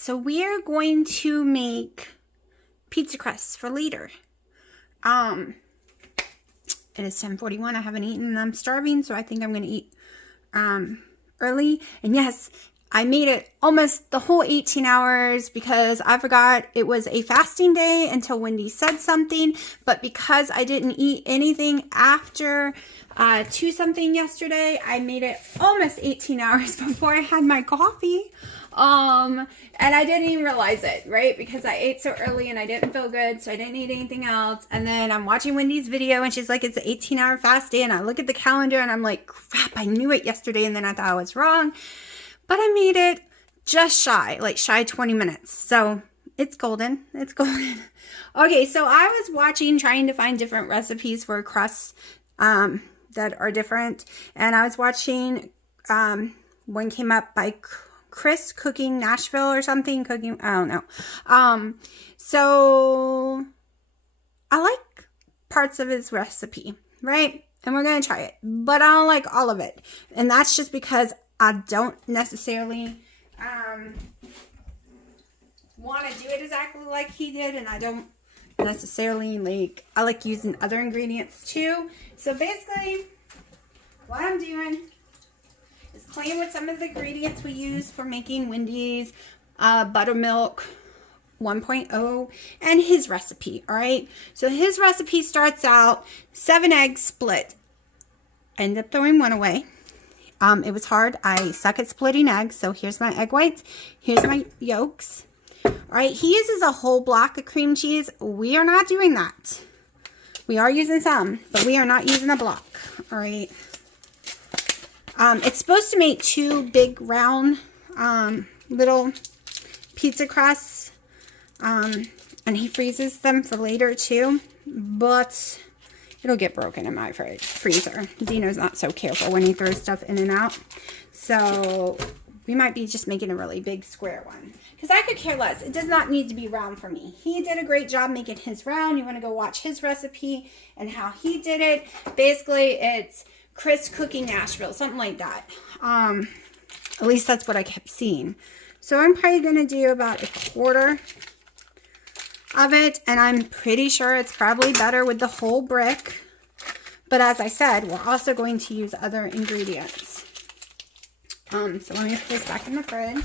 so we are going to make pizza crusts for later. It is 10:41. I haven't eaten and I'm starving, so I think I'm going to eat early. And yes, I made it almost the whole 18 hours because I forgot it was a fasting day until Wendy said something. But because I didn't eat anything after 2 something yesterday, I made it almost 18 hours before I had my coffee. And I didn't even realize it, right? Because I ate so early and I didn't feel good, so I didn't eat anything else. And then I'm watching Wendy's video and she's like, it's an 18-hour fast day. And I look at the calendar and I'm like, crap, I knew it yesterday and then I thought I was wrong. But I made it just shy 20 minutes. So it's golden. It's golden. Okay, so I was watching, trying to find different recipes for crusts that are different. And I was watching, one came up by Chris Cooking Nashville or something. I don't know. So I like parts of his recipe, right? And we're going to try it. But I don't like all of it. And that's just because I don't necessarily want to do it exactly like he did, and I don't necessarily I like using other ingredients too. So basically, what I'm doing is playing with some of the ingredients we use for making Wendy's buttermilk 1.0 and his recipe. All right, so his recipe starts out 7 eggs split. I ended up throwing one away. It was hard. I suck at splitting eggs. So here's my egg whites. Here's my yolks. All right. He uses a whole block of cream cheese. We are not doing that. We are using some, but we are not using a block. All right. It's supposed to make 2 big round little pizza crusts. And he freezes them for later too. But it'll get broken in my freezer. Dino's not so careful when he throws stuff in and out. So we might be just making a really big square one. Because I could care less. It does not need to be round for me. He did a great job making his round. You want to go watch his recipe and how he did it. Basically, it's Chris Cooking Nashville. Something like that. At least that's what I kept seeing. So I'm probably going to do about 1/4 of it, and I'm pretty sure it's probably better with the whole brick. But as I said, we're also going to use other ingredients. So let me put this back in the fridge.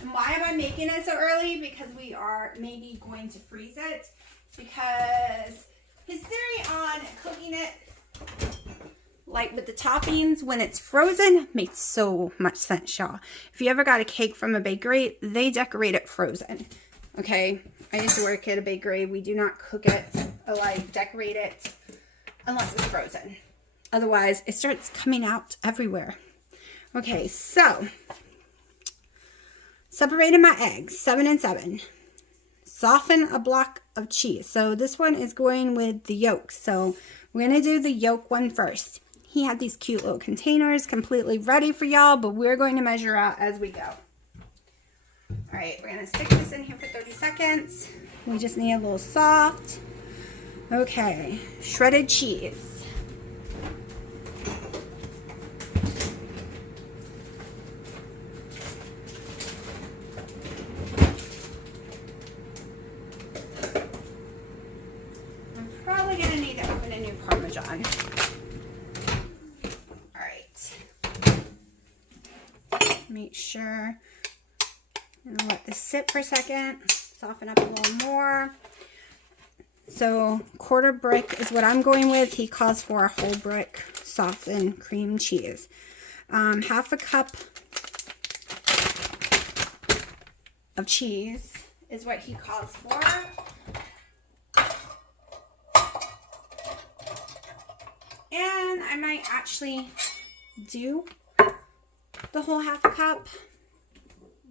And why am I making it so early? Because we are maybe going to freeze it. Because his theory on cooking it like with the toppings when it's frozen makes so much sense, y'all. If you ever got a cake from a bakery, they decorate it frozen. Okay, I used to work at a bakery. We do not cook it, decorate it, unless it's frozen. Otherwise, it starts coming out everywhere. Okay, so separated my eggs, 7 and 7. Soften a block of cheese. So this one is going with the yolks. So we're going to do the yolk one first. He had these cute little containers completely ready for y'all, but we're going to measure out as we go. All right, we're going to stick this in here for 30 seconds. We just need a little soft. Okay, shredded cheese. I'm probably going to need to open a new Parmesan. All right. Make sure. And let this sit for a second, soften up a little more. So 1/4 brick is what I'm going with. He calls for a whole brick softened cream cheese. 1/2 cup of cheese is what he calls for. And I might actually do the whole 1/2 cup.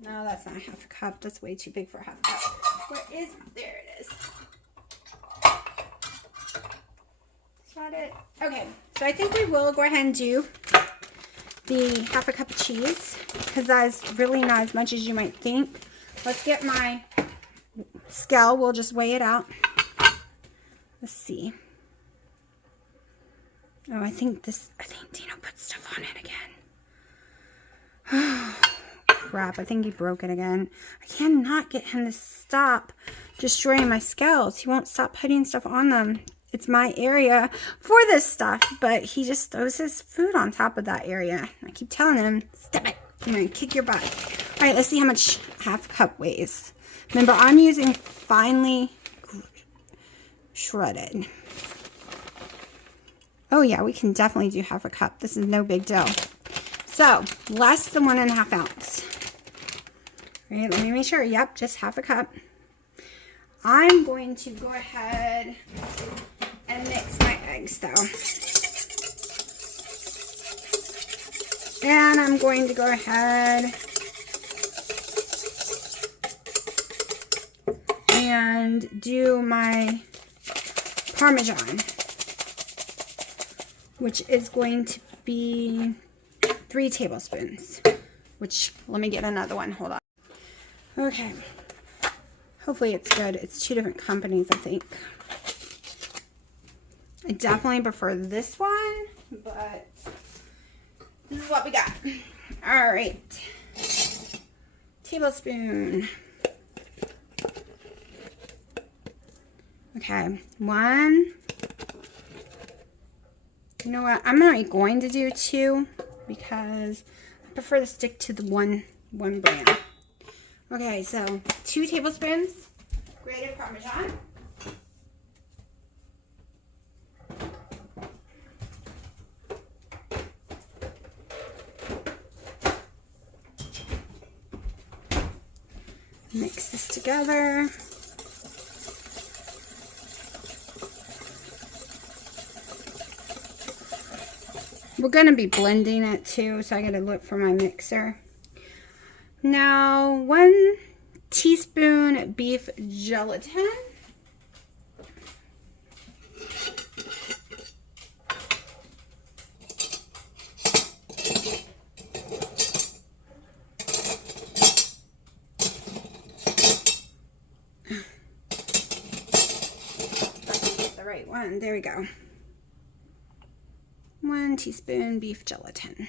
No, that's not 1/2 cup. That's way too big for 1/2 cup. Where is, there it is. Is that it? Okay, so I think we will go ahead and do the 1/2 cup of cheese because that's really not as much as you might think. Let's get my scale. We'll just weigh it out. Let's see. Oh, I think Dino put stuff on it again. crap. I think he broke it again. I cannot get him to stop destroying my scales. He won't stop putting stuff on them. It's my area for this stuff, but he just throws his food on top of that area. I keep telling him, stop it. I'm going to kick your butt. All right, let's see how much half a cup weighs. Remember, I'm using finely shredded. Oh yeah, we can definitely do half a cup. This is no big deal. So, less than 1.5 ounces. All right, let me make sure. Yep, just half a cup. I'm going to go ahead and mix my eggs though. And I'm going to go ahead and do my Parmesan, which is going to be 3 tablespoons, which, let me get another one, hold on. Okay, hopefully it's good. It's 2 different companies, I think. I definitely prefer this one, but this is what we got. All right, tablespoon. Okay, 1. You know what? I'm not going to do 2 because I prefer to stick to the one brand. Okay, so 2 tablespoons grated Parmesan. Mix this together. We're going to be blending it too, so I got to look for my mixer. Now, 1 teaspoon beef gelatin. The right one. There we go. 1 teaspoon beef gelatin.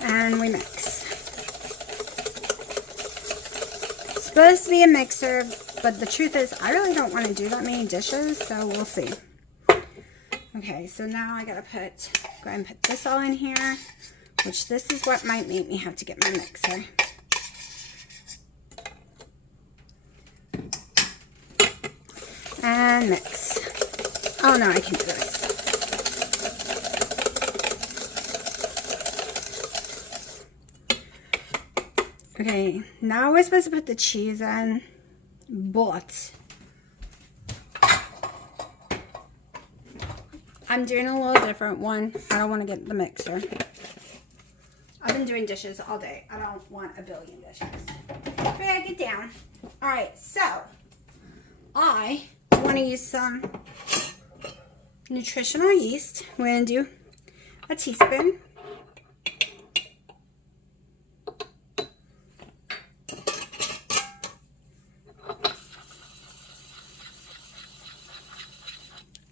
And we mix. It's supposed to be a mixer, but the truth is I really don't want to do that many dishes, so we'll see. Okay, so now I gotta go ahead and put this all in here, which this is what might make me have to get my mixer. And mix. Oh no, I can do this. Okay, now we're supposed to put the cheese in, but I'm doing a little different one. I don't want to get the mixer. I've been doing dishes all day. I don't want a billion dishes. Drag it down. All right, so I want to use some nutritional yeast. We're going to do a teaspoon.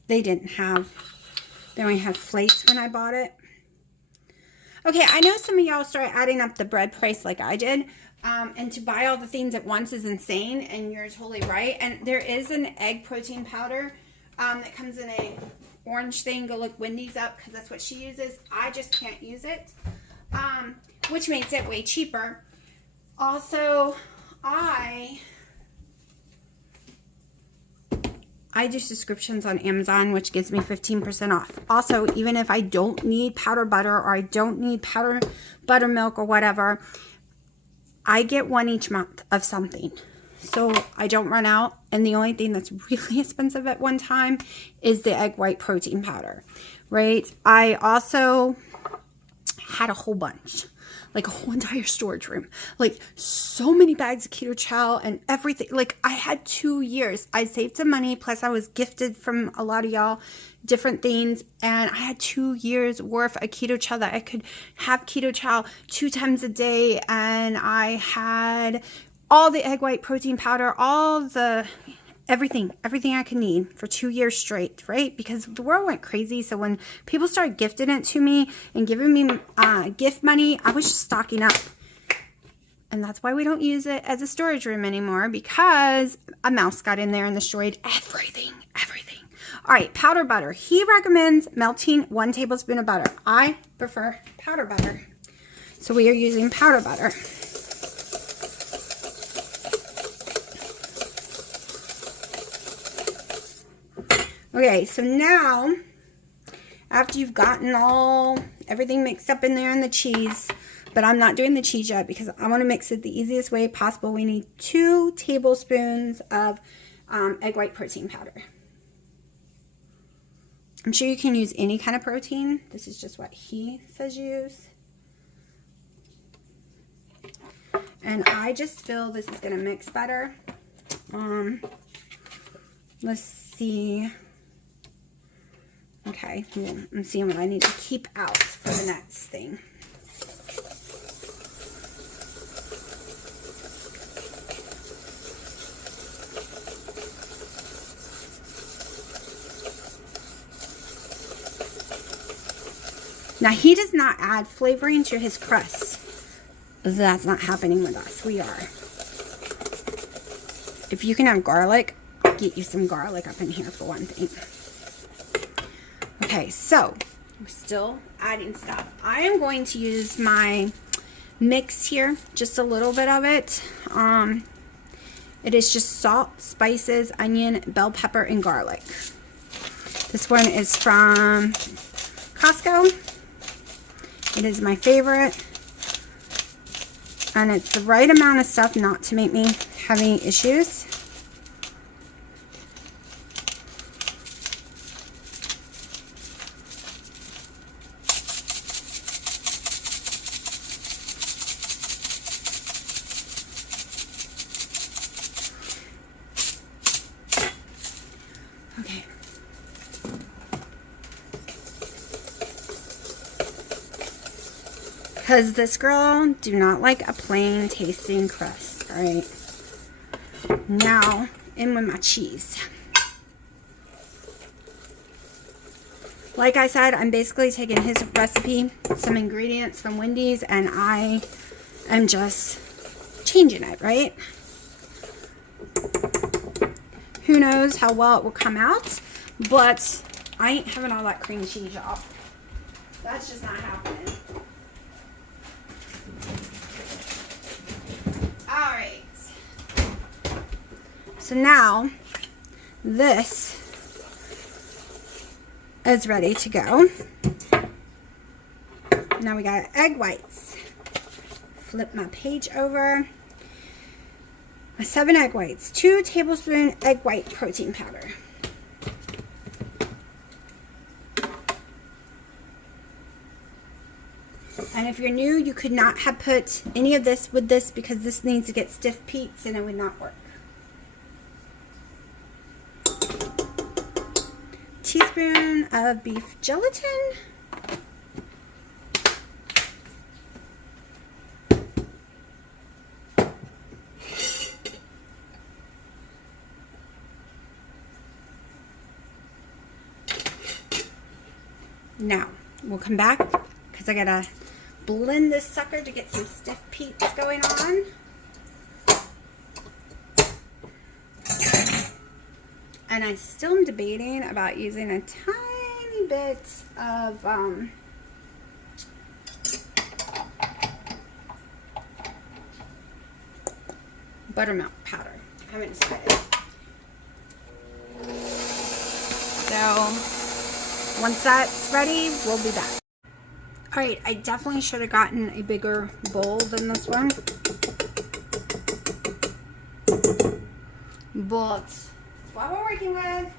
They only had flakes when I bought it. Okay, I know some of y'all start adding up the bread price like I did. And to buy all the things at once is insane, and you're totally right. And there is an egg protein powder that comes in a orange thing. Go look Wendy's up because that's what she uses. I just can't use it, which makes it way cheaper. Also, I do subscriptions on Amazon, which gives me 15% off. Also, even if I don't need powder butter or I don't need powder buttermilk or whatever, I get 1 each month of something. So I don't run out. And the only thing that's really expensive at one time is the egg white protein powder, right? I also had a whole bunch. Like a whole entire storage room, like so many bags of keto chow and everything. Like I had 2 years. I saved some money, plus I was gifted from a lot of y'all different things, and I had 2 years worth of keto chow that I could have keto chow 2 times a day. And I had all the egg white protein powder, all the everything I could need for 2 years straight, right? Because the world went crazy. So when people started gifting it to me and giving me gift money, I was just stocking up. And that's why we don't use it as a storage room anymore, because a mouse got in there and destroyed everything. All right, powder butter. He recommends melting 1 tablespoon of butter. I prefer powder butter. So we are using powder butter. Okay, so now, after you've gotten everything mixed up in there in the cheese, but I'm not doing the cheese yet because I want to mix it the easiest way possible. We need 2 tablespoons of egg white protein powder. I'm sure you can use any kind of protein. This is just what he says use. And I just feel this is going to mix better. Let's see. Okay, well, I'm seeing what I need to keep out for the next thing. Now, he does not add flavoring to his crust. That's not happening with us. We are. If you can have garlic, get you some garlic up in here for one thing. Okay, so we're still adding stuff. I am going to use my mix here, just a little bit of it. It is just salt, spices, onion, bell pepper, and garlic. This one is from Costco. It is my favorite. And it's the right amount of stuff not to make me have any issues. Okay. Because this girl do not like a plain tasting crust. All right. Now, in with my cheese. Like I said, I'm basically taking his recipe, some ingredients from Wendy's, and I am just changing it, right? Who knows how well it will come out, but I ain't having all that cream cheese, y'all. That's just not happening. All right. So now this is ready to go. Now we got egg whites. Flip my page over. 7 egg whites, 2 tablespoons egg white protein powder. And if you're new, you could not have put any of this with this because this needs to get stiff peaks and it would not work. Teaspoon of beef gelatin. Now, we'll come back because I gotta blend this sucker to get some stiff peaks going on. And I still am debating about using a tiny bit of buttermilk powder. I haven't decided. So once that's ready, we'll be back. All right, I definitely should have gotten a bigger bowl than this one. But what we're working with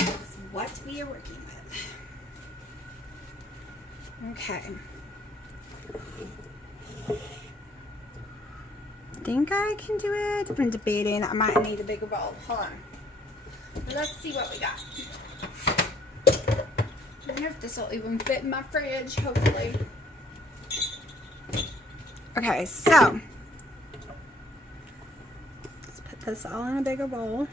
is what we are working with. Okay. I think I can do it. I've been debating. I might need a bigger bowl. Hold on. But let's see what we got. I wonder if this will even fit in my fridge, hopefully. Okay, so let's put this all in a bigger bowl.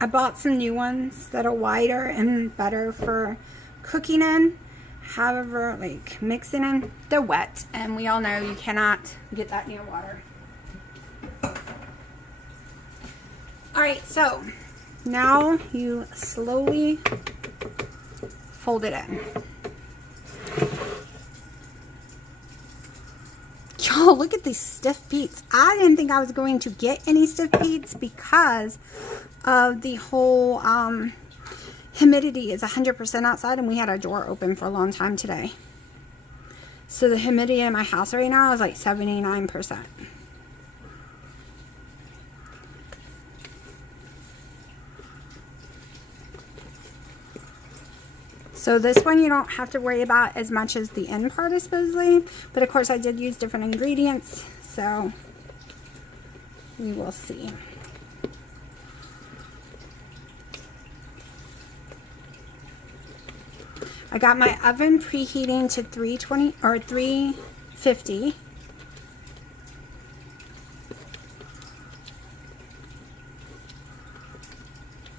I bought some new ones that are wider and better for cooking in. However, like mixing in, they're wet, and we all know you cannot get that near water. All right, so now you slowly fold it in. Y'all, look at these stiff beets. I didn't think I was going to get any stiff beets because of the whole humidity is 100% outside, and we had our door open for a long time today. So the humidity in my house right now is like 79%. So this one you don't have to worry about as much as the end part, supposedly. But of course I did use different ingredients, so we will see. I got my oven preheating to 320 or 350.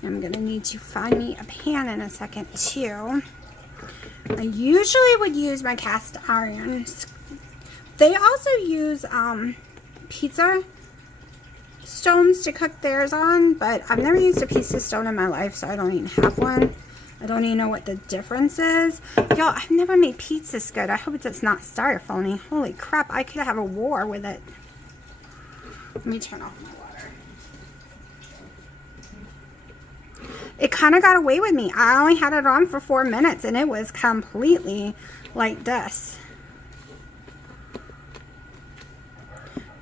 I'm gonna need to find me a pan in a second too. I usually would use my cast irons. They also use pizza stones to cook theirs on, but I've never used a pizza stone in my life, so I don't even have one. I don't even know what the difference is. Y'all, I've never made pizza this good. I hope it's not styrofoamy. Holy crap, I could have a war with it. Let me turn off my water. It kind of got away with me. I only had it on for 4 minutes and it was completely like this.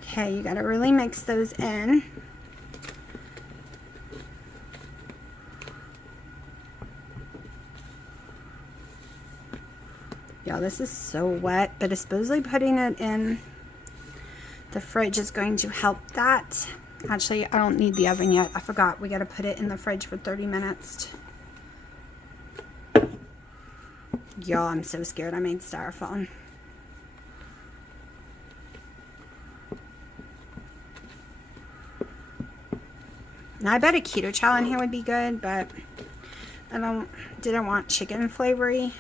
Okay, you gotta really mix those in. Y'all, this is so wet, but supposedly putting it in the fridge is going to help that. Actually, I don't need the oven yet. I forgot. We got to put it in the fridge for 30 minutes. Y'all, I'm so scared I made styrofoam. Now, I bet a keto chow in here would be good, but I didn't want chicken flavory.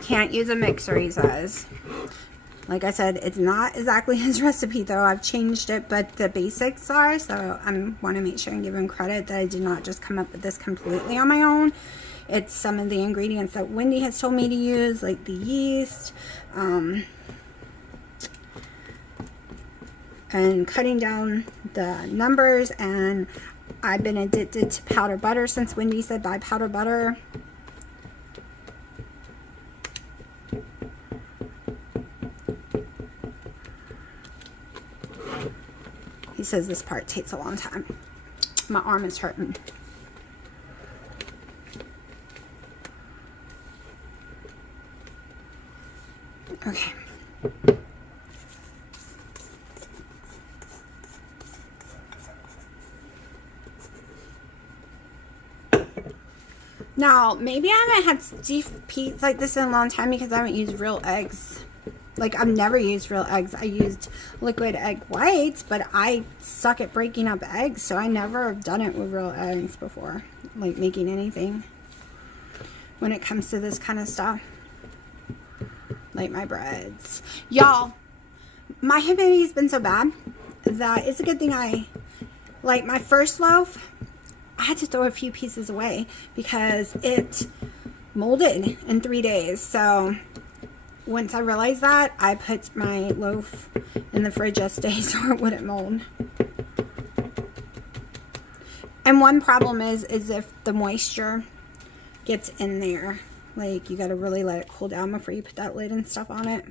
Can't use a mixer, he says. Like I said, it's not exactly his recipe though. I've changed it, but the basics are, so I want to make sure and give him credit that I did not just come up with this completely on my own. It's some of the ingredients that Wendy has told me to use, like the yeast, and cutting down the numbers, and I've been addicted to powdered butter since Wendy said buy powdered butter. He says this part takes a long time. My arm is hurting. Okay. Now, maybe I haven't had stiff peats like this in a long time because I haven't used real eggs. Like, I've never used real eggs. I used liquid egg whites, but I suck at breaking up eggs, so I never have done it with real eggs before, like making anything when it comes to this kind of stuff, like my breads. Y'all, my humidity has been so bad that it's a good thing like my first loaf, I had to throw a few pieces away because it molded in 3 days. So once I realized that, I put my loaf in the fridge yesterday so it wouldn't mold. And one problem is if the moisture gets in there, like you got to really let it cool down before you put that lid and stuff on it.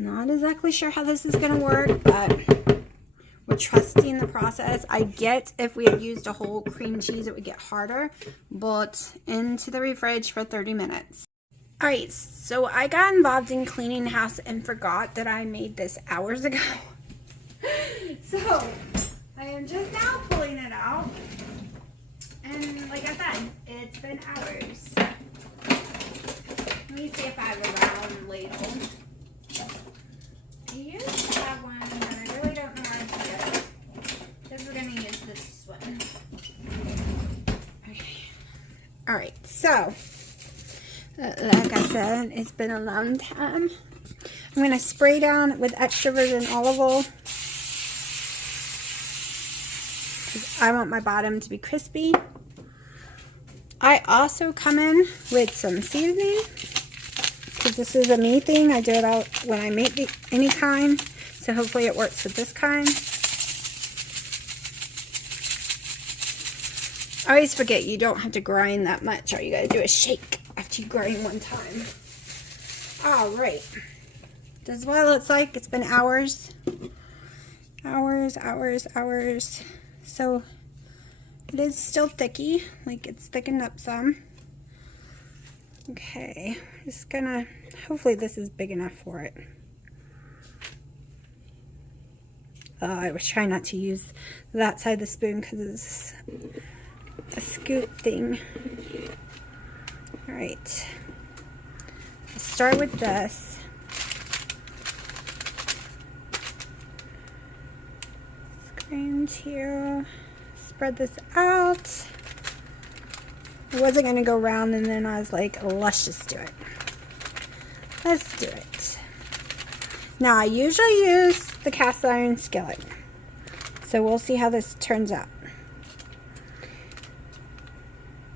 Not exactly sure how this is going to work, but we're trusting the process. I get if we had used a whole cream cheese, it would get harder, but into the fridge for 30 minutes. Alright, so I got involved in cleaning the house and forgot that I made this hours ago. So, I am just now pulling it out. And like I said, it's been hours. Let me see if I have a round ladle. I used to have one, but I really don't know where to put it. Because we're going to use this one. Okay. Alright, so, like I said, it's been a long time. I'm going to spray down with extra virgin olive oil. I want my bottom to be crispy. I also come in with some seasoning, because this is a me thing. I do it out when I make any kind, so hopefully it works with this kind. I always forget you don't have to grind that much. All you gotta do is shake after you grind one time. Alright. This is what it looks like. It's been hours. Hours. So it is still thicky, like it's thickened up some. Okay, just gonna, hopefully this is big enough for it. I was trying not to use that side of the spoon because it's a scoop thing. Alright, I'll start with this. Screen here. Spread this out. I wasn't going to go round, and then I was like, let's just do it. Let's do it. Now, I usually use the cast iron skillet. So we'll see how this turns out.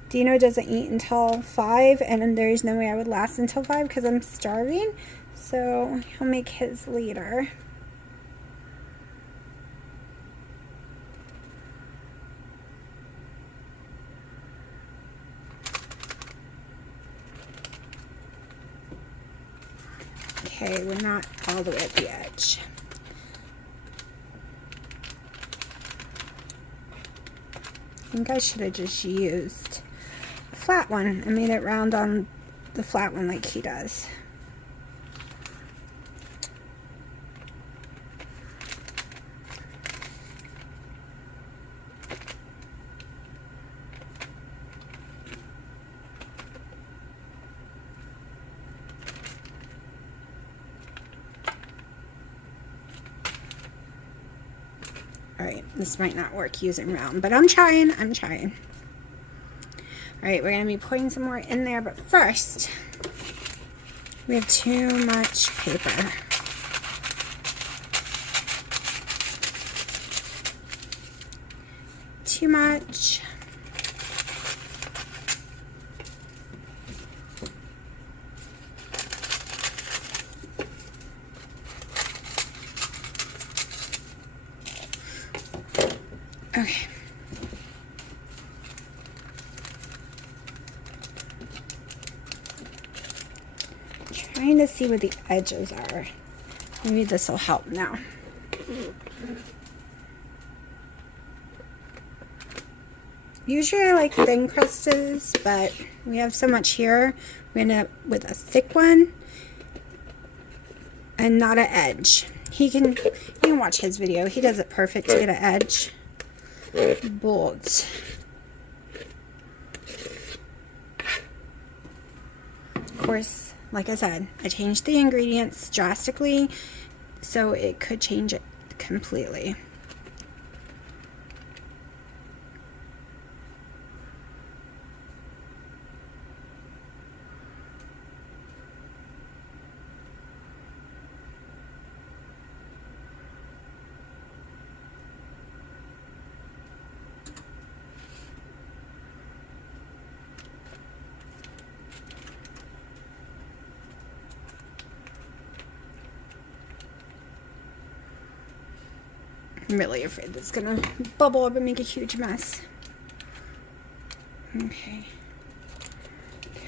Dino doesn't eat until 5, and then there's no way I would last until 5 because I'm starving. So he'll make his later. Okay, we're not all the way at the edge. I think I should have just used a flat one and made it round on the flat one like he does. Alright, this might not work using round, but I'm trying. Alright, we're going to be putting some more in there, but first, we have too much paper. Too much. Okay. Trying to see where the edges are. Maybe this will help now. Usually I like thin crusts, but we have so much here. We end up with a thick one and not an edge. You can watch his video. He does it perfect to get an edge. Bolt. Of course, like I said, I changed the ingredients drastically, so it could change it completely. I'm really afraid that's gonna bubble up and make a huge mess. Okay.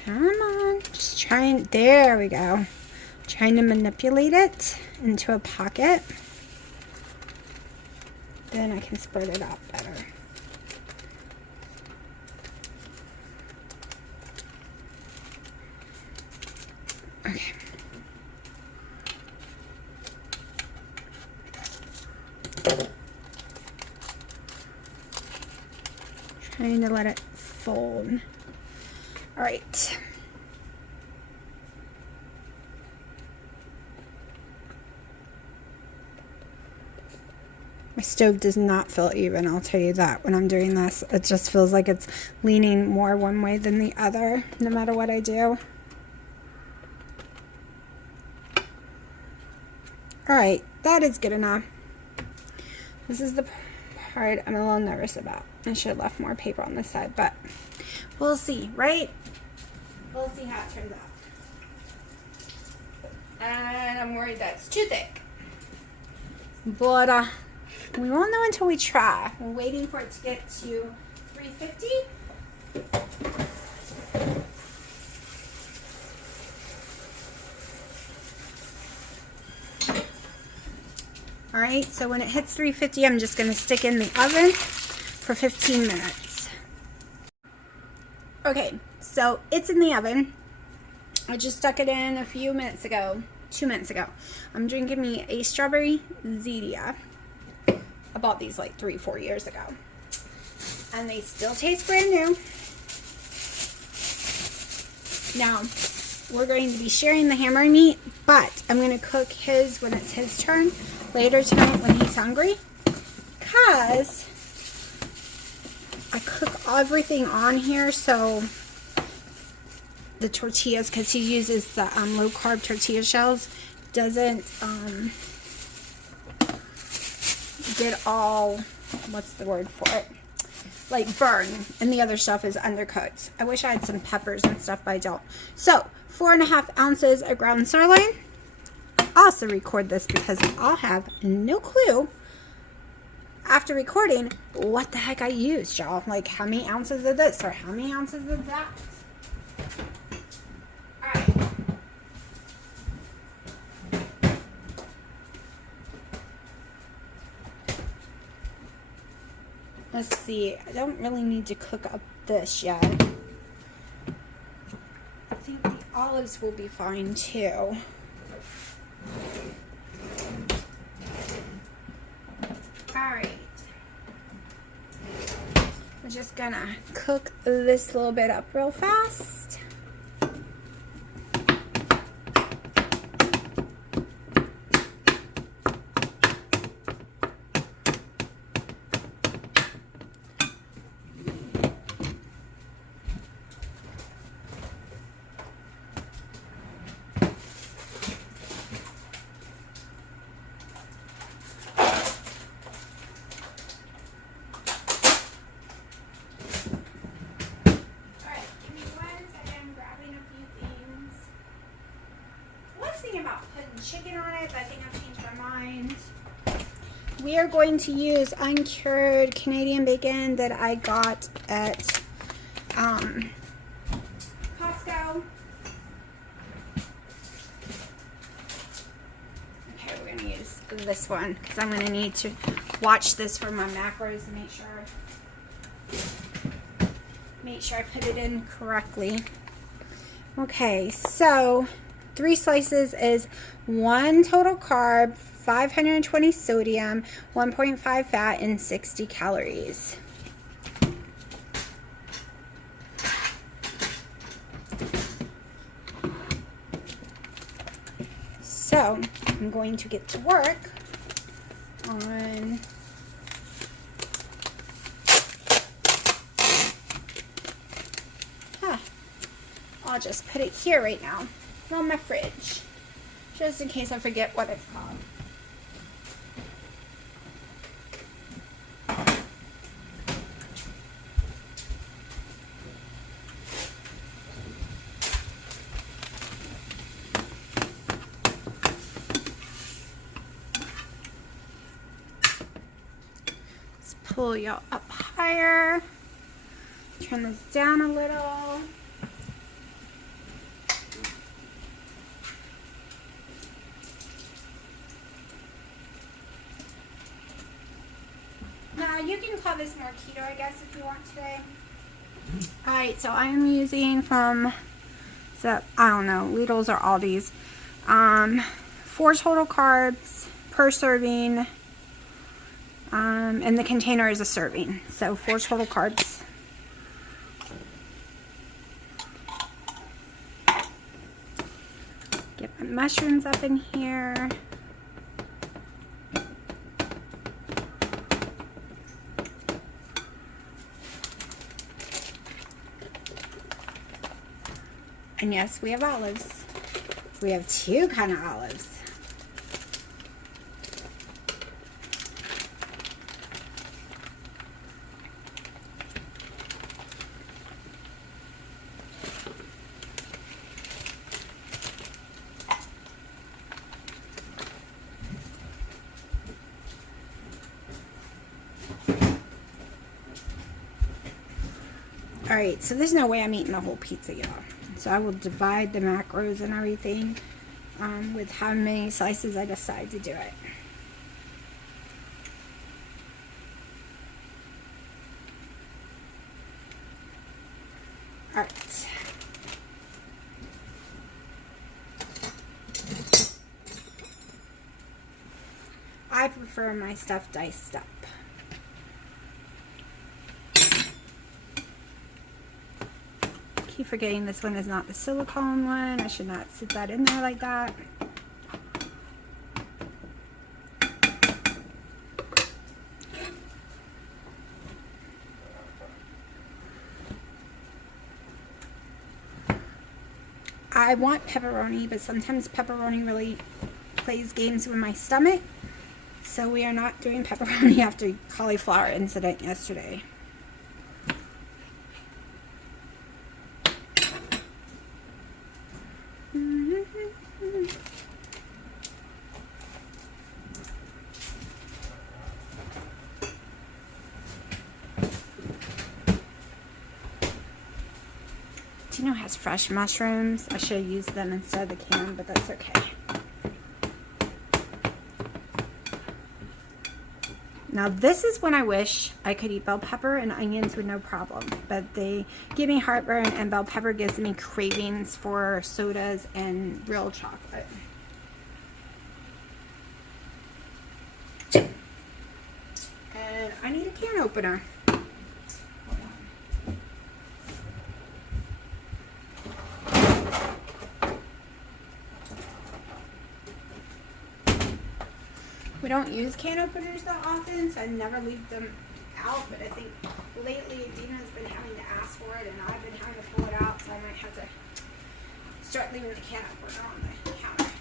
Come on. Just trying. There we go. Trying to manipulate it into a pocket. Then I can spread it out better. Okay. Trying to let it fold. All right. My stove does not feel even, I'll tell you that, when I'm doing this. It just feels like it's leaning more one way than the other, no matter what I do. All right, that is good enough. This is the part I'm a little nervous about. I should have left more paper on this side, but we'll see, right? We'll see how it turns out. And I'm worried that's too thick. But we won't know until we try. We're waiting for it to get to 350. All right, so when it hits 350, I'm just going to stick in the oven for 15 minutes. Okay, so it's in the oven. I just stuck it in a few minutes ago, 2 minutes ago. I'm drinking me a strawberry Zedia. I bought these like 3-4 years ago. And they still taste brand new. Now, we're going to be sharing the hammer meat, but I'm going to cook his when it's his turn later tonight when he's hungry, because I cook everything on here, so the tortillas, because he uses the low carb tortilla shells, doesn't get all, what's the word for it, like burn, and the other stuff is undercooked. I wish I had some peppers and stuff, but I don't. So 4.5 ounces of ground sirloin. Also record this because I'll have no clue after recording what the heck I used, y'all. Like how many ounces of this or how many ounces of that. Alright. Let's see. I don't really need to cook up this yet. I think the olives will be fine too. Alright, we're just gonna cook this little bit up real fast. About putting chicken on it, but I think I've changed my mind. We are going to use uncured Canadian bacon that I got at Costco. Okay, we're going to use this one because I'm going to need to watch this for my macros and make sure I put it in correctly. Okay, so 3 slices is 1 total carb, 520 sodium, 1.5 fat, and 60 calories. So I'm going to get to work on I'll just put it here right now on my fridge, just in case I forget what it's called. Let's pull y'all up higher. Turn this down a little. Now you can call this more keto, I guess, if you want today. Alright, so I am using from So, I don't know, Lidl's or Aldi's. 4 total carbs per serving. And the container is a serving. So 4 total carbs. Get my mushrooms up in here. And yes, we have olives. We have 2 kind of olives. Alright, so there's no way I'm eating the whole pizza, y'all. So I will divide the macros and everything with how many slices I decide to do it. Alright. I prefer my stuff diced up. Keep forgetting this one is not the silicone one. I should not sit that in there like that. I want pepperoni, but sometimes pepperoni really plays games with my stomach. So we are not doing pepperoni after cauliflower incident yesterday. Tino has fresh mushrooms. I should have used them instead of the can, but that's okay. Now this is when I wish I could eat bell pepper and onions with no problem, but they give me heartburn and bell pepper gives me cravings for sodas and real chocolate. And I need a can opener. We don't use can openers that often, so I never leave them out, but I think lately Dina's been having to ask for it and I've been having to pull it out, so I might have to start leaving the can opener on the counter.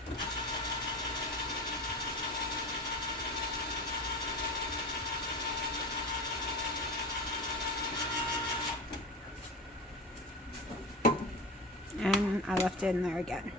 And I left it in there again.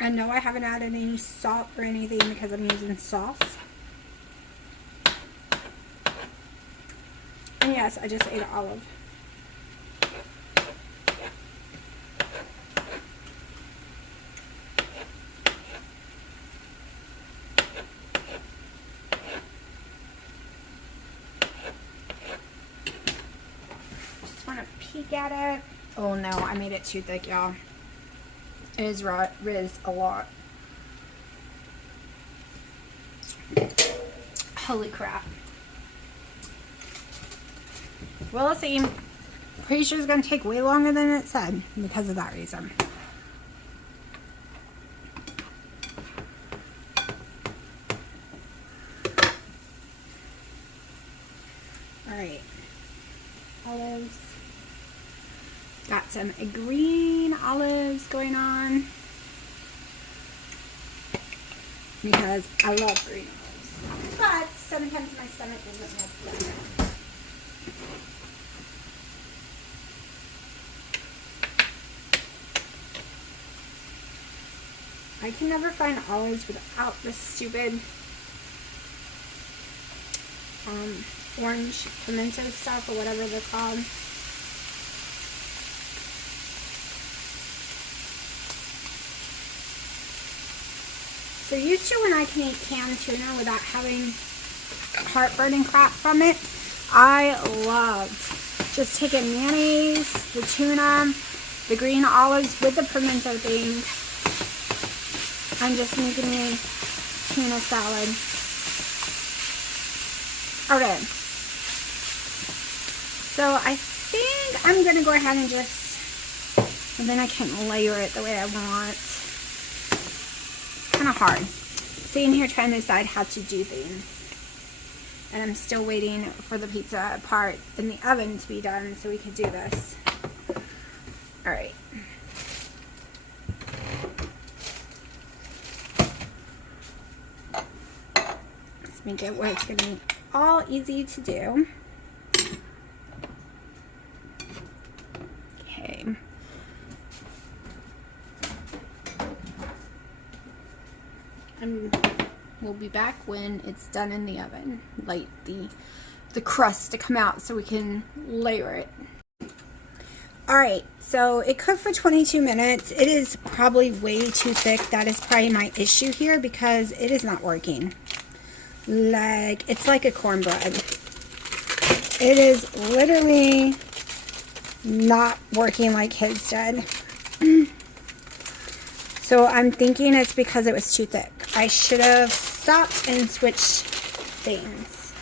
And no, I haven't added any salt or anything because I'm using sauce. And yes, I just ate an olive. Just want to peek at it. Oh no, I made it too thick, y'all. It is riz a lot. Holy crap. Well, let's see. Pretty sure it's going to take way longer than it said because of that reason. Alright. Olives. Got some green olives going on. Because I love green olives. But sometimes my stomach doesn't like them. I can never find olives without the stupid orange pimento stuff or whatever they're called. So used to when I can eat canned tuna without having heartburn and crap from it, I loved just taking mayonnaise, the tuna, the green olives with the pimento thing, and just making me tuna salad. Okay. So I think I'm going to go ahead and just, and then I can layer it the way I want. Kind of hard. Sitting here trying to decide how to do things. And I'm still waiting for the pizza part in the oven to be done so we can do this. Alright. Let's make it where it's going to be all easy to do. Okay. And we'll be back when it's done in the oven. Light the crust to come out so we can layer it. Alright, so it cooked for 22 minutes. It is probably way too thick. That is probably my issue here because it is not working. Like, it's like a cornbread. It is literally not working like his did. So I'm thinking it's because it was too thick. I should have stopped and switched things.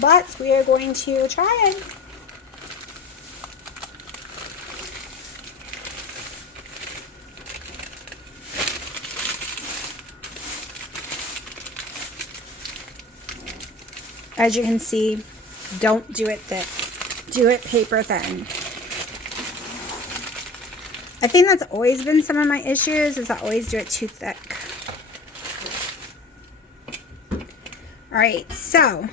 But we are going to try it. As you can see, don't do it thick. Do it paper thin. I think that's always been some of my issues, is I always do it too thick. Alright, so,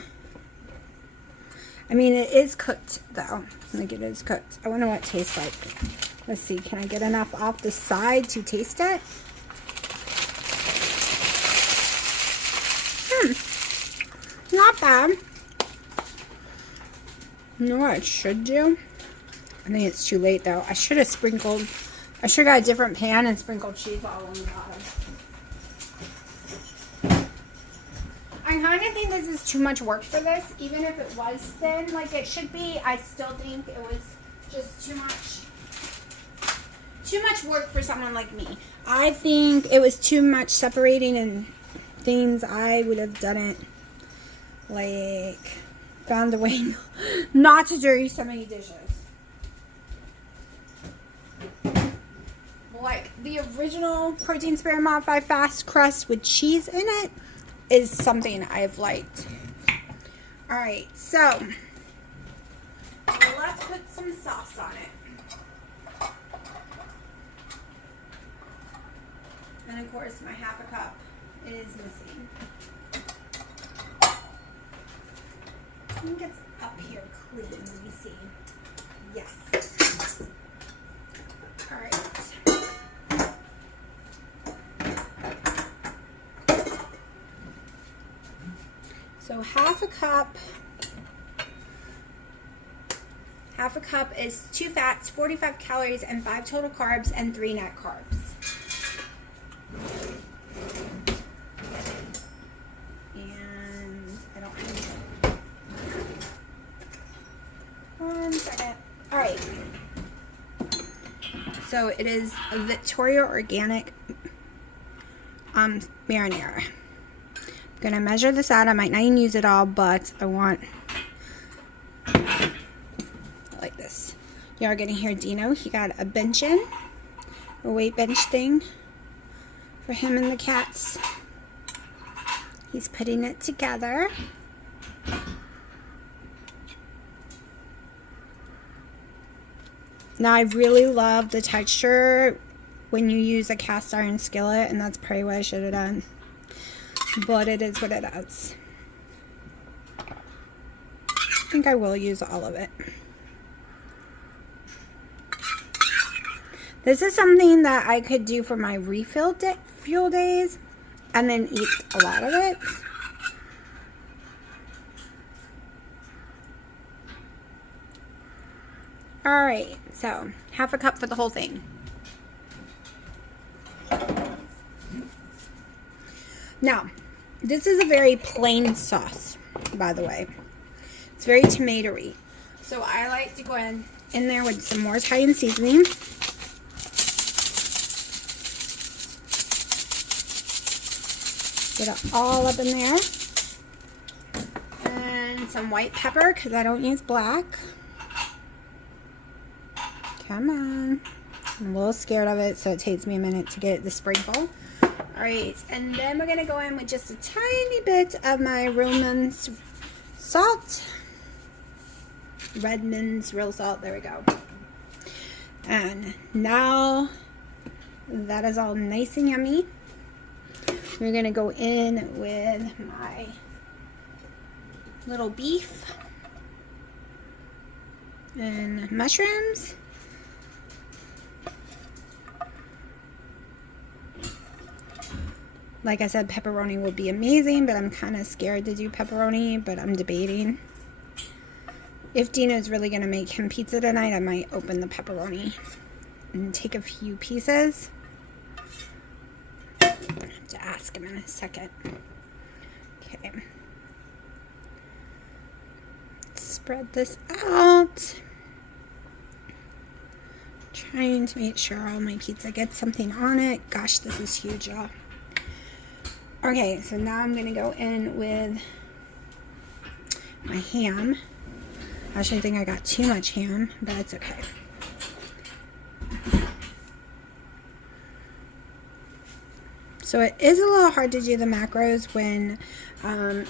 I mean, it is cooked, though. Like, it is cooked. I wonder what it tastes like. Let's see, can I get enough off the side to taste it? Not bad. You know what I should do? I think it's too late, though. I should have got a different pan and sprinkled cheese all on the bottom. I kind of think this is too much work for this. Even if it was thin like it should be, I still think it was just too much work for someone like me. I think it was too much separating and things. I would have done it, like, found a way not to dirty so many dishes. Like the original protein spare modified fast crust with cheese in it is something I've liked. Alright, so let's put some sauce on it. And of course my half a cup is missing. I think it's up here clean. Let me see. Yes. Alright. So half a cup is 2 fats, 45 calories, and 5 total carbs, and 3 net carbs. And I don't have 1 second. All right. So it is a Victoria Organic marinara. I'm gonna measure this out. I might not even use it all, but I want like this. You are gonna hear Dino. He got a weight bench thing for him and the cats. He's putting it together. Now, I really love the texture when you use a cast iron skillet, and that's probably what I should have done. But it is what it is. I think I will use all of it. This is something that I could do for my fuel days and then eat a lot of it. Alright, so half a cup for the whole thing. Now, this is a very plain sauce, by the way. It's very tomatoey. So I like to go in there with some more Italian seasoning. Get it all up in there. And some white pepper, because I don't use black. Come on. I'm a little scared of it, so it takes me a minute to get the sprinkle. Alright, and then we're going to go in with just a tiny bit of my Redmond's salt. Redmond's real salt, there we go. And now that is all nice and yummy. We're going to go in with my little beef and mushrooms. Like I said, pepperoni would be amazing, but I'm kind of scared to do pepperoni, but I'm debating. If Dino's really going to make him pizza tonight, I might open the pepperoni and take a few pieces. I have to ask him in a second. Okay. Spread this out. Trying to make sure all my pizza gets something on it. Gosh, this is huge, y'all. Okay, so now I'm going to go in with my ham. Actually, I think I got too much ham, but it's okay. So it is a little hard to do the macros when,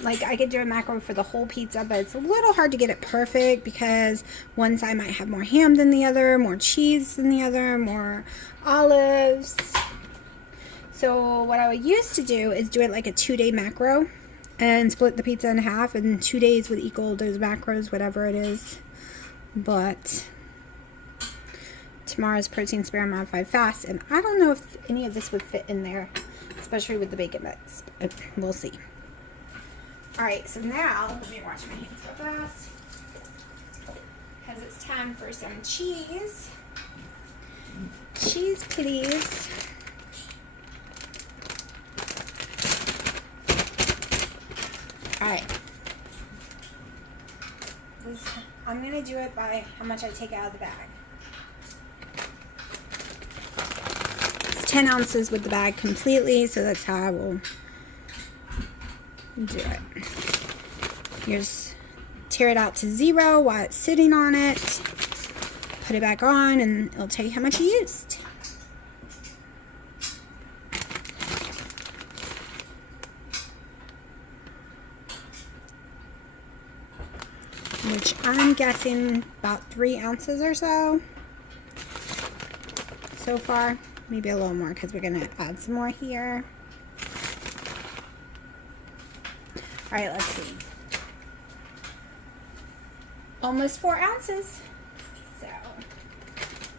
like I could do a macro for the whole pizza, but it's a little hard to get it perfect because one side might have more ham than the other, more cheese than the other, more olives. So what I would used to do is do it like a 2-day macro and split the pizza in half, and 2 days would equal those macros, whatever it is. But tomorrow's protein spare modified fast, and I don't know if any of this would fit in there, especially with the bacon bits. We'll see. Alright, so now let me wash my hands real fast because it's time for some cheese. Cheese, please. Alright. I'm going to do it by how much I take out of the bag. It's 10 ounces with the bag completely, so that's how I will do it. You just tear it out to 0 while it's sitting on it. Put it back on, and it'll tell you how much you used. Which I'm guessing about 3 ounces or so far. Maybe a little more because we're going to add some more here. Alright, let's see. Almost 4 ounces. So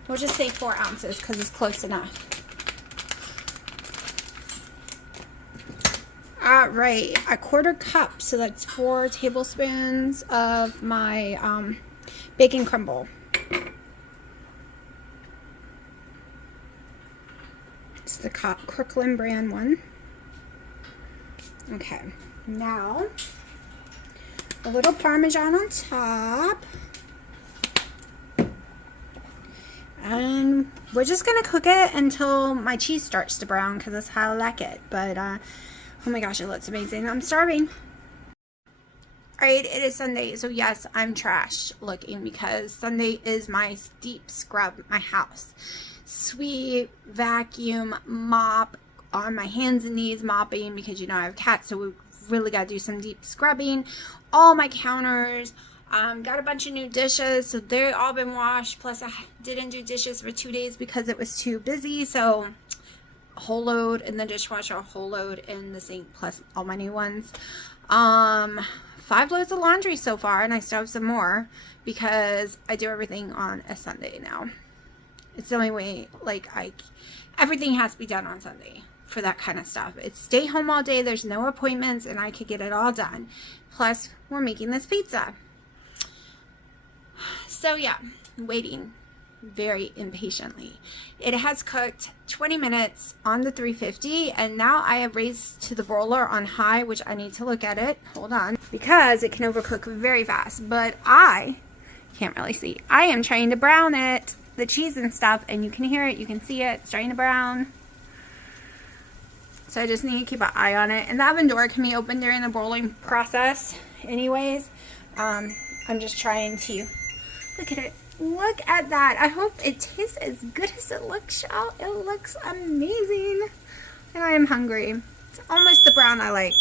we'll just say 4 ounces because it's close enough. Alright, 1/4 cup, so that's 4 tablespoons of my bacon crumble. It's the Kirkland brand one. Okay, now a little Parmesan on top. And we're just going to cook it until my cheese starts to brown because that's how I like it. But, oh my gosh, it looks amazing. I'm starving. Alright, it is Sunday, so yes, I'm trash looking because Sunday is my deep scrub my house. Sweep, vacuum, mop, on my hands and knees mopping because, you know, I have cats, so we really got to do some deep scrubbing. All my counters, Got a bunch of new dishes, so they've all been washed. Plus, I didn't do dishes for 2 days because it was too busy. So, a whole load in the dishwasher, a whole load in the sink, plus all my new ones. 5 loads of laundry so far, and I still have some more because I do everything on a Sunday now. It's the only way, like, everything has to be done on Sunday for that kind of stuff. It's stay home all day, there's no appointments, and I could get it all done. Plus, we're making this pizza. So yeah, waiting very impatiently. It has cooked 20 minutes on the 350, and now I have raised to the broiler on high, which I need to look at it. Hold on, because it can overcook very fast, but I can't really see. I am trying to brown it, the cheese and stuff, and you can hear it, you can see it, it's starting to brown. So I just need to keep an eye on it, and the oven door can be open during the broiling process anyways. I'm just trying to look at it. Look at that. I hope it tastes as good as it looks, y'all. It looks amazing. And I am hungry. It's almost the brown I like.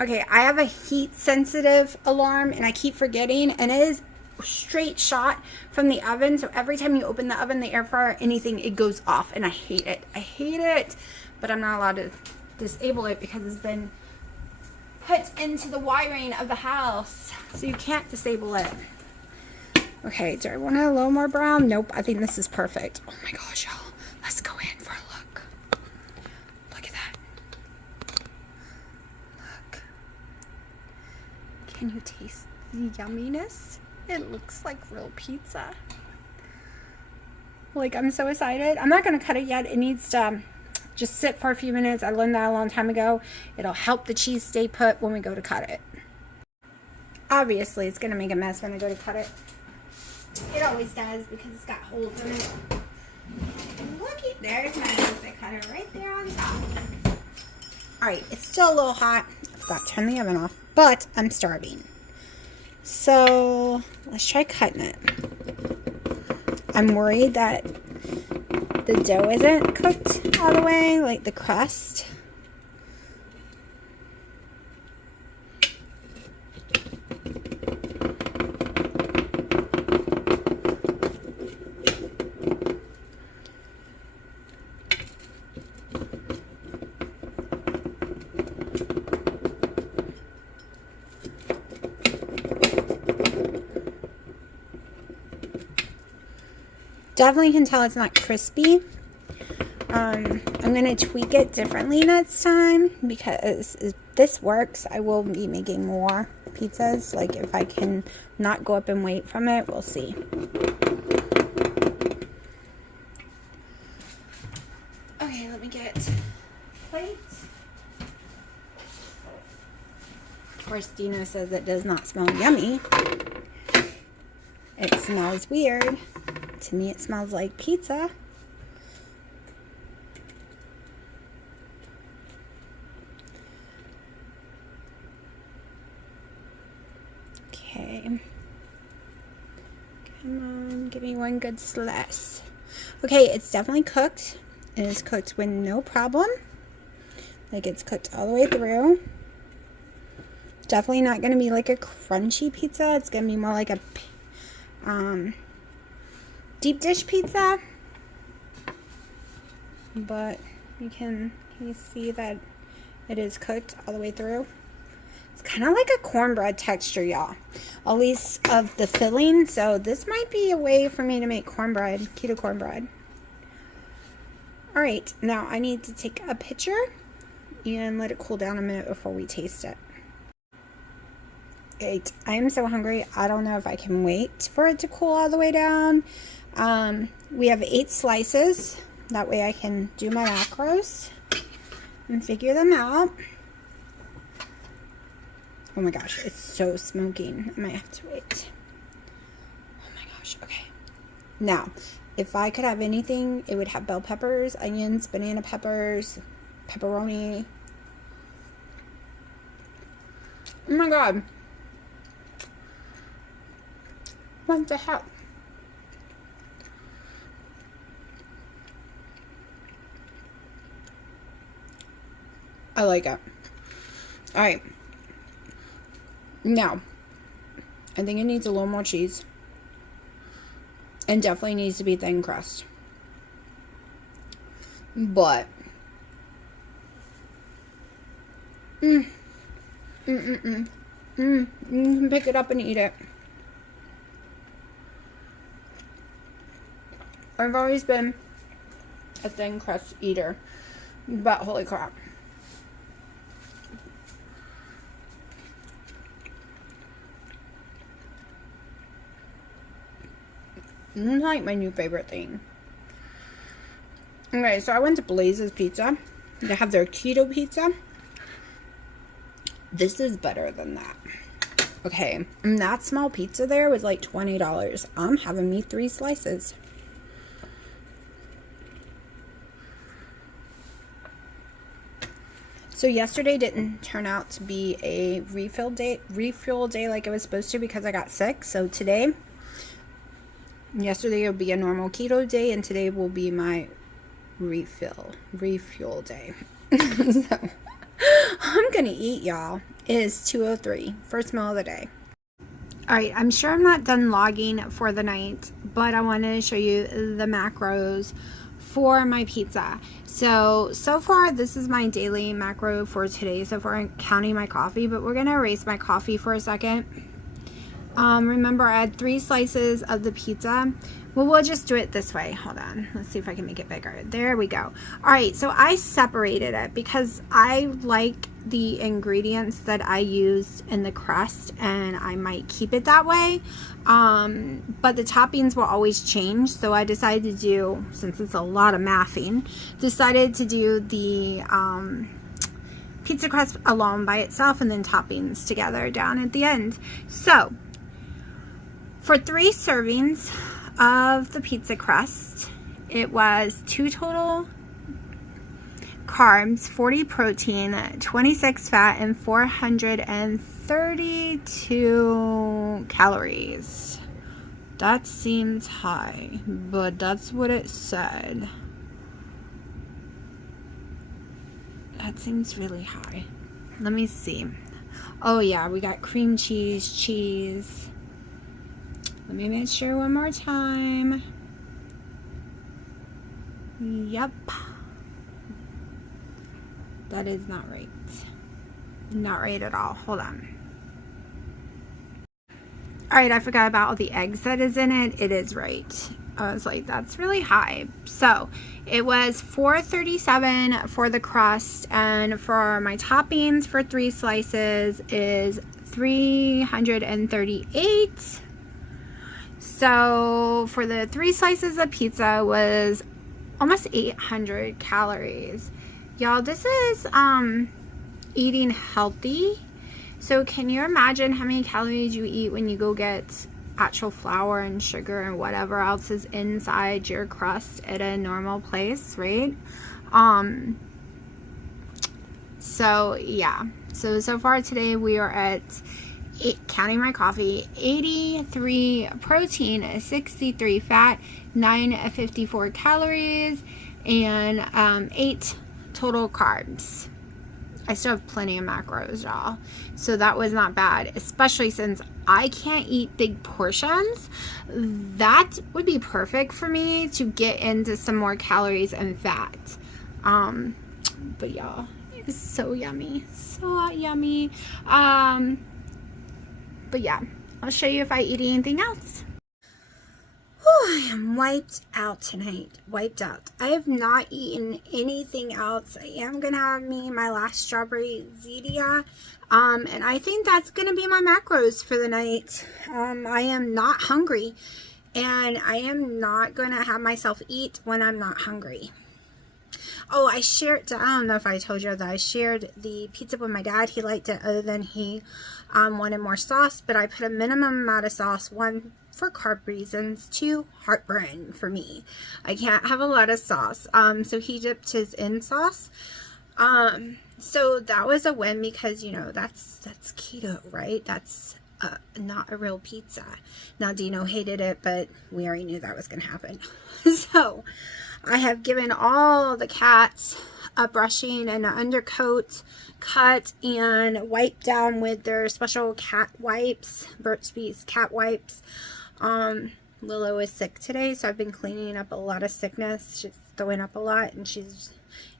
Okay, I have a heat sensitive alarm and I keep forgetting, and it is straight shot from the oven. So every time you open the oven, the air fryer, anything, it goes off, and I hate it. I hate it, but I'm not allowed to disable it because it's been put into the wiring of the house. So you can't disable it. Okay, do I want it a little more brown? Nope, I think this is perfect. Oh my gosh, y'all. Let's go in for a look. Look at that. Look. Can you taste the yumminess? It looks like real pizza. Like, I'm so excited. I'm not going to cut it yet. It needs to just sit for a few minutes. I learned that a long time ago. It'll help the cheese stay put when we go to cut it. Obviously, it's going to make a mess when I go to cut it. It always does because it's got holes in it. Look, there's my pizza cutter right there on top. Alright, it's still a little hot. I forgot to turn the oven off, but I'm starving. So, let's try cutting it. I'm worried that the dough isn't cooked all the way, like the crust. Definitely can tell it's not crispy. I'm going to tweak it differently next time because if this works, I will be making more pizzas. Like, if I can not go up in weight from it, we'll see. Okay, let me get a plate. Of course, Dino says it does not smell yummy. It smells weird. To me, it smells like pizza. Okay. Come on, give me one good slice. Okay, it's definitely cooked. It is cooked with no problem. Like, it's cooked all the way through. Definitely not going to be like a crunchy pizza. It's going to be more like a deep dish pizza, but you see that it is cooked all the way through. It's kind of like a cornbread texture, y'all, at least of the filling. So this might be a way for me to make cornbread, keto cornbread. All right, now I need to take a picture and let it cool down a minute before we taste it. I am so hungry. I don't know if I can wait for it to cool all the way down. We have 8 slices. That way I can do my macros and figure them out. Oh my gosh, it's so smoking. I might have to wait. Oh my gosh, okay. Now, if I could have anything, it would have bell peppers, onions, banana peppers, pepperoni. Oh my god. What the hell? I like it. Alright. Now, I think it needs a little more cheese. And definitely needs to be thin crust. But you can pick it up and eat it. I've always been a thin crust eater, but holy crap. This is like my new favorite thing. Okay, so I went to Blaze's Pizza. They have their keto pizza. This is better than that. Okay, and that small pizza there was like $20. I'm having me 3 slices. So yesterday didn't turn out to be a refuel day like it was supposed to because I got sick. So yesterday will be a normal keto day, and today will be my refuel day. So I'm gonna eat, y'all. It is 2:03, first meal of the day. All right, I'm sure I'm not done logging for the night, but I wanted to show you the macros for my pizza. So far this is my daily macro for today. So far I'm counting my coffee, but we're gonna erase my coffee for a second. Remember, I had 3 slices of the pizza. Well, we'll just do it this way. Hold on. Let's see if I can make it bigger. There we go. All right, so I separated it because I like the ingredients that I used in the crust, and I might keep it that way. But the toppings will always change, so I decided to do, since it's a lot of mathing, decided to do the pizza crust alone by itself and then toppings together down at the end. So for 3 servings of the pizza crust, it was 2 total carbs, 40 protein, 26 fat, and 432 calories. That seems high, but that's what it said. That seems really high. Let me see. Oh yeah, we got cream cheese. Let me make sure one more time. Yep. That is not right. Not right at all. Hold on. Alright, I forgot about all the eggs that is in it. It is right. I was like, that's really high. So, it was 437 for the crust, and for my toppings for 3 slices is 338. So for the 3 slices of pizza was almost 800 calories. Y'all, this is eating healthy. So can you imagine how many calories you eat when you go get actual flour and sugar and whatever else is inside your crust at a normal place, right? So yeah, so far today we are at counting my coffee, 83 protein, 63 fat, 954 calories, and 8 total carbs. I still have plenty of macros, y'all. So that was not bad, especially since I can't eat big portions. That would be perfect for me to get into some more calories and fat. But y'all, it is so yummy. So yummy. But yeah, I'll show you if I eat anything else. Whew, I am wiped out tonight. Wiped out. I have not eaten anything else. I am going to have my last strawberry Zedia. And I think that's going to be my macros for the night. I am not hungry. And I am not going to have myself eat when I'm not hungry. Oh, I don't know if I told you that I shared the pizza with my dad. He liked it, other than he wanted more sauce, but I put a minimum amount of sauce, 1 for carb reasons, 2 heartburn for me. I can't have a lot of sauce. So he dipped his in sauce. So that was a win because, you know, that's keto, right? That's not a real pizza. Now Dino hated it, but we already knew that was going to happen. So I have given all the cats a brushing and an undercoat cut and wiped down with their special cat wipes, Burt's Bees cat wipes. Willow is sick today, so I've been cleaning up a lot of sickness. She's throwing up a lot, and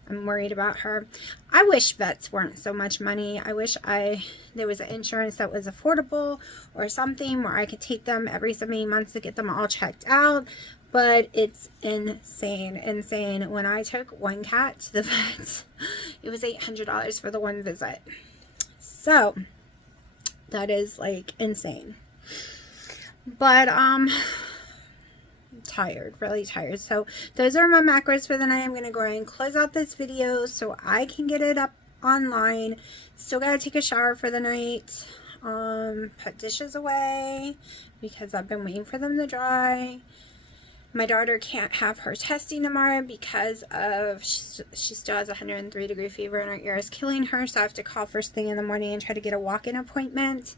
I'm worried about her. I wish vets weren't so much money. I wish there was an insurance that was affordable or something where I could take them every so many months to get them all checked out. But it's insane. When I took one cat to the vet, it was $800 for the one visit. So that is like insane. But tired, really tired. So those are my macros for the night. I'm going to go ahead and close out this video so I can get it up online. Still got to take a shower for the night. Put dishes away because I've been waiting for them to dry. My daughter can't have her testing tomorrow because of she still has a 103-degree fever and her ear is killing her. So I have to call first thing in the morning and try to get a walk-in appointment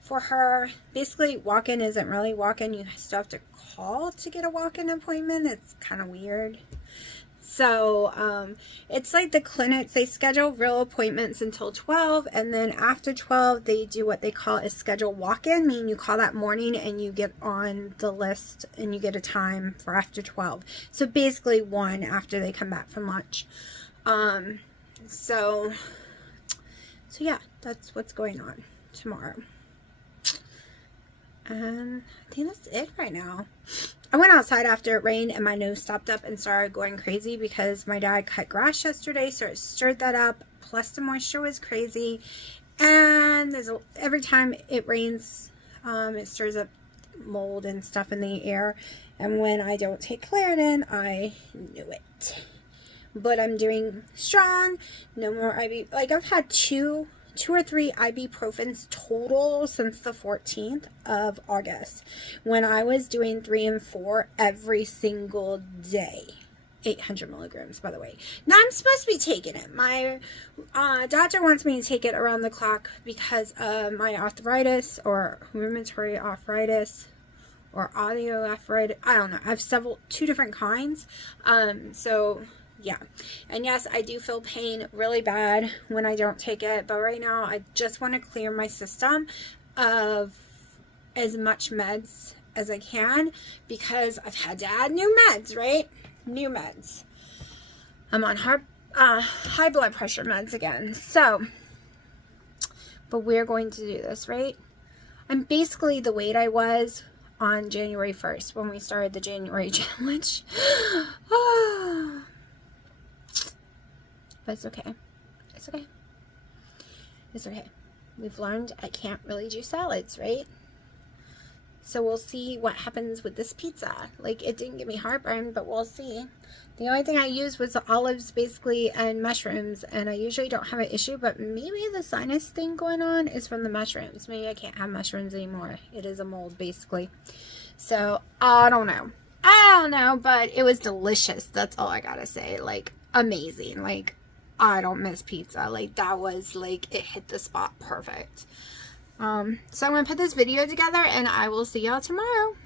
for her. Basically, walk-in isn't really walk-in. You still have to call to get a walk-in appointment. It's kind of weird. So it's like the clinics, they schedule real appointments until 12, and then after 12 they do what they call a scheduled walk-in, meaning you call that morning and you get on the list and you get a time for after 12. So basically one after they come back from lunch. So yeah, that's what's going on tomorrow. I think that's it right now. I went outside after it rained and my nose stopped up and started going crazy because my dad cut grass yesterday, so it stirred that up. Plus the moisture was crazy, and every time it rains, it stirs up mold and stuff in the air. And when I don't take Claritin, I knew it. But I'm doing strong. No more IV. Like I've had two or three ibuprofens total since the 14th of August, when I was doing 3 and 4 every single day. 800 milligrams, by the way. Now I'm supposed to be taking it. My doctor wants me to take it around the clock because of my arthritis, or rheumatoid arthritis, or osteoarthritis. I don't know. I have two different kinds. So yeah, and yes, I do feel pain really bad when I don't take it, but right now I just want to clear my system of as much meds as I can because I've had to add new meds, right? New meds. I'm on high blood pressure meds again, so, but we're going to do this, right? I'm basically the weight I was on January 1st when we started the January challenge. But it's okay. It's okay. It's okay. We've learned I can't really do salads, right? So we'll see what happens with this pizza. Like, it didn't give me heartburn, but we'll see. The only thing I used was the olives, basically, and mushrooms. And I usually don't have an issue, but maybe the sinus thing going on is from the mushrooms. Maybe I can't have mushrooms anymore. It is a mold, basically. So, I don't know. I don't know, but it was delicious. That's all I gotta say. Like, amazing. Like, I don't miss pizza. Like, that was, like, it hit the spot perfect. So I'm going to put this video together, and I will see y'all tomorrow.